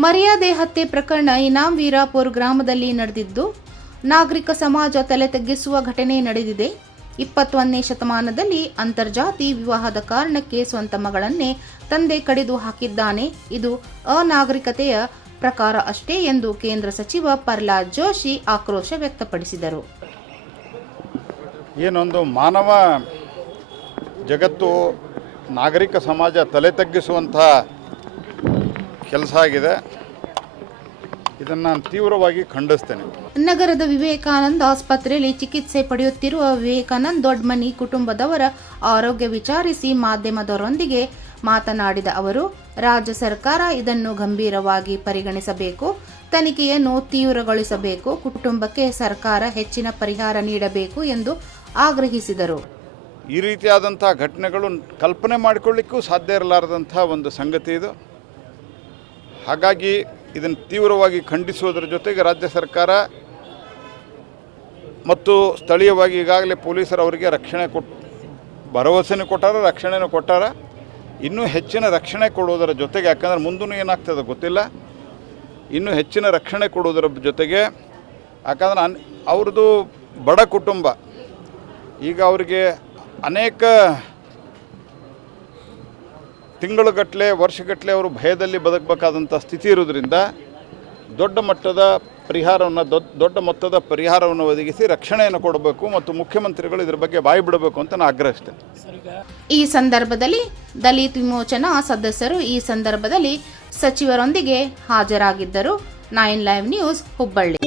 ಮರ್ಯಾದೆ ಹತ್ಯೆ ಪ್ರಕರಣ ಇನಾಂ ವೀರಾಪುರ ಗ್ರಾಮದಲ್ಲಿ ನಡೆದಿದ್ದು, ನಾಗರಿಕ ಸಮಾಜ ತಲೆ ತಗ್ಗಿಸುವ ಘಟನೆ ನಡೆದಿದೆ. 21ನೇ ಶತಮಾನದಲ್ಲಿ ಅಂತರ್ಜಾತಿ ವಿವಾಹದ ಕಾರಣಕ್ಕೆ ಸ್ವಂತ ಮಗಳನ್ನೇ ತಂದೆ ಕಡಿದು ಹಾಕಿದ್ದಾನೆ. ಇದು ಅನಾಗರಿಕತೆಯ ಪ್ರಕಾರ ಅಷ್ಟೇ ಎಂದು ಕೇಂದ್ರ ಸಚಿವ ಪ್ರಹ್ಲಾದ್ ಜೋಶಿ ಆಕ್ರೋಶ ವ್ಯಕ್ತಪಡಿಸಿದರು. ಏನೊಂದು ಮಾನವ ಜಗತ್ತು ನಾಗರಿಕ ಸಮಾಜ ತಲೆ ತಗ್ಗಿಸುವಂಥ ಕೆಲಸ ಆಗಿದೆ. ಇದನ್ನು ನಾನು ತೀವ್ರವಾಗಿ ಖಂಡಿಸ್ತೇನೆ. ನಗರದ ವಿವೇಕಾನಂದ ಆಸ್ಪತ್ರೆಯಲ್ಲಿ ಚಿಕಿತ್ಸೆ ಪಡೆಯುತ್ತಿರುವ ವಿವೇಕಾನಂದ್ ದೊಡ್ಡಮನಿ ಕುಟುಂಬದವರ ಆರೋಗ್ಯ ವಿಚಾರಿಸಿ ಮಾಧ್ಯಮದವರೊಂದಿಗೆ ಮಾತನಾಡಿದ ಅವರು, ರಾಜ್ಯ ಸರ್ಕಾರ ಇದನ್ನು ಗಂಭೀರವಾಗಿ ಪರಿಗಣಿಸಬೇಕು, ತನಿಖೆಯನ್ನು ತೀವ್ರಗೊಳಿಸಬೇಕು, ಕುಟುಂಬಕ್ಕೆ ಸರ್ಕಾರ ಹೆಚ್ಚಿನ ಪರಿಹಾರ ನೀಡಬೇಕು ಎಂದು ಆಗ್ರಹಿಸಿದರು. ಈ ರೀತಿಯಾದಂಥ ಘಟನೆಗಳು ಕಲ್ಪನೆ ಮಾಡಿಕೊಳ್ಳಿಕ್ಕೂ ಸಾಧ್ಯ ಇರಲಾರದಂಥ ಒಂದು ಸಂಗತಿ ಇದು. ಹಾಗಾಗಿ ಇದನ್ನು ತೀವ್ರವಾಗಿ ಖಂಡಿಸುವುದರ ಜೊತೆಗೆ ರಾಜ್ಯ ಸರ್ಕಾರ ಮತ್ತು ಸ್ಥಳೀಯವಾಗಿ ಈಗಾಗಲೇ ಪೊಲೀಸರು ಅವರಿಗೆ ರಕ್ಷಣೆ ಭರವಸೆನೂ ಕೊಟ್ಟಾರ, ರಕ್ಷಣೆನೂ ಕೊಟ್ಟಾರ. ಇನ್ನೂ ಹೆಚ್ಚಿನ ರಕ್ಷಣೆ ಕೊಡುವುದರ ಜೊತೆಗೆ, ಯಾಕಂದರೆ ಮುಂದೂ ಏನಾಗ್ತದೆ ಗೊತ್ತಿಲ್ಲ, ಇನ್ನೂ ಹೆಚ್ಚಿನ ರಕ್ಷಣೆ ಕೊಡುವುದರ ಜೊತೆಗೆ, ಯಾಕಂದ್ರೆ ಅವ್ರದ್ದು ಬಡ ಕುಟುಂಬ, ಈಗ ಅವರಿಗೆ ಅನೇಕ ತಿಂಗಳುಗಟ್ಟಲೆ ವರ್ಷಗಟ್ಟಲೆ ಅವರು ಭಯದಲ್ಲಿ ಬದುಕಬೇಕಾದಂಥ ಸ್ಥಿತಿ ಇರೋದ್ರಿಂದ ದೊಡ್ಡ ಮೊತ್ತದ ಪರಿಹಾರವನ್ನು ಒದಗಿಸಿ ರಕ್ಷಣೆಯನ್ನು ಕೊಡಬೇಕು ಮತ್ತು ಮುಖ್ಯಮಂತ್ರಿಗಳು ಇದರ ಬಗ್ಗೆ ಬಾಯಿ ಬಿಡಬೇಕು ಅಂತ ನಾನು ಆಗ್ರಹಿಸ್ತೇನೆ. ಈ ಸಂದರ್ಭದಲ್ಲಿ ದಲಿತ ವಿಮೋಚನಾ ಸದಸ್ಯರು ಈ ಸಂದರ್ಭದಲ್ಲಿ ಸಚಿವರೊಂದಿಗೆ ಹಾಜರಾಗಿದ್ದರು. 9 ಲೈವ್ ನ್ಯೂಸ್, ಹುಬ್ಬಳ್ಳಿ.